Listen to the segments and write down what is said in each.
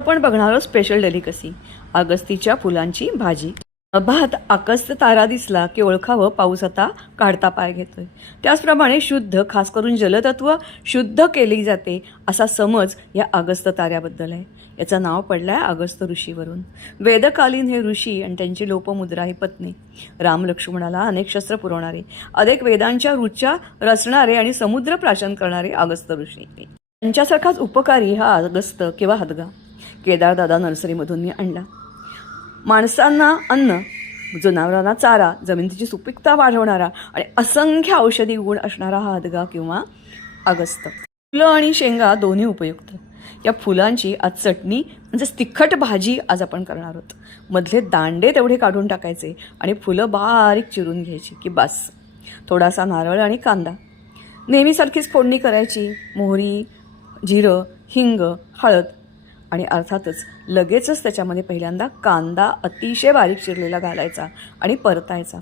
आपण बघणार आहोत स्पेशल डेलिकसी अगस्तीच्या फुलांची भाजी. भात आकस्त तारा दिसला की ओळखावं पाऊस आता काढता पाय घेतोय. त्याचप्रमाणे शुद्ध, खास करून जलतत्व शुद्ध केली जाते असा समज या अगस्त ताऱ्याबद्दल आहे. याचं नाव पडलं आहे अगस्त ऋषीवरून. वेदकालीन हे ऋषी आणि त्यांची लोपमुद्रा ही पत्नी, राम लक्ष्मणाला अनेक शस्त्र पुरवणारे, अनेक वेदांच्या ऋचा रचणारे आणि समुद्र प्राशन करणारे अगस्त ऋषी. त्यांच्यासारखाच उपकारी हा अगस्त किंवा हदगा केदारदादा नर्सरीमधून मी आणला. माणसांना अन्न, जनावरांना चारा, जमिनीची सुपीकता वाढवणारा आणि असंख्य औषधी गुण असणारा हा हदगा किंवा अगस्त. फुलं आणि शेंगा दोन्ही उपयुक्त. या फुलांची आज चटणी म्हणजे तिखट भाजी आज आपण करणार आहोत. मधले दांडे तेवढे काढून टाकायचे आणि फुलं बारीक चिरून घ्यायची की बस. थोडासा नारळ आणि कांदा, नेहमीसारखीच फोडणी करायची. मोहरी, जिरं, हिंग, हळद आणि अर्थातच लगेचच त्याच्यामध्ये पहिल्यांदा कांदा अतिशय बारीक चिरलेला घालायचा आणि परतायचा.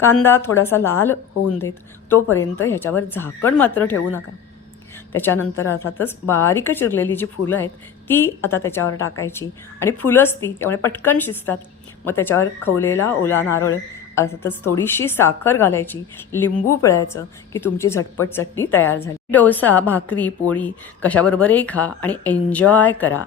कांदा थोडासा लाल होऊन देत तोपर्यंत ह्याच्यावर झाकण मात्र ठेवू नका. त्याच्यानंतर अर्थातच बारीक चिरलेली जी फुलं आहेत ती आता त्याच्यावर टाकायची आणि फुलंच ती, त्यामुळे पटकन शिजतात. मग त्याच्यावर खवलेला ओला नारळ, अर्थातच थोडीशी साखर घालायची, लिंबू पिळायचं की तुमची झटपट चटणी तयार झाली. डोसा, भाकरी, पोळी कशाबरोबरही खा आणि एन्जॉय करा.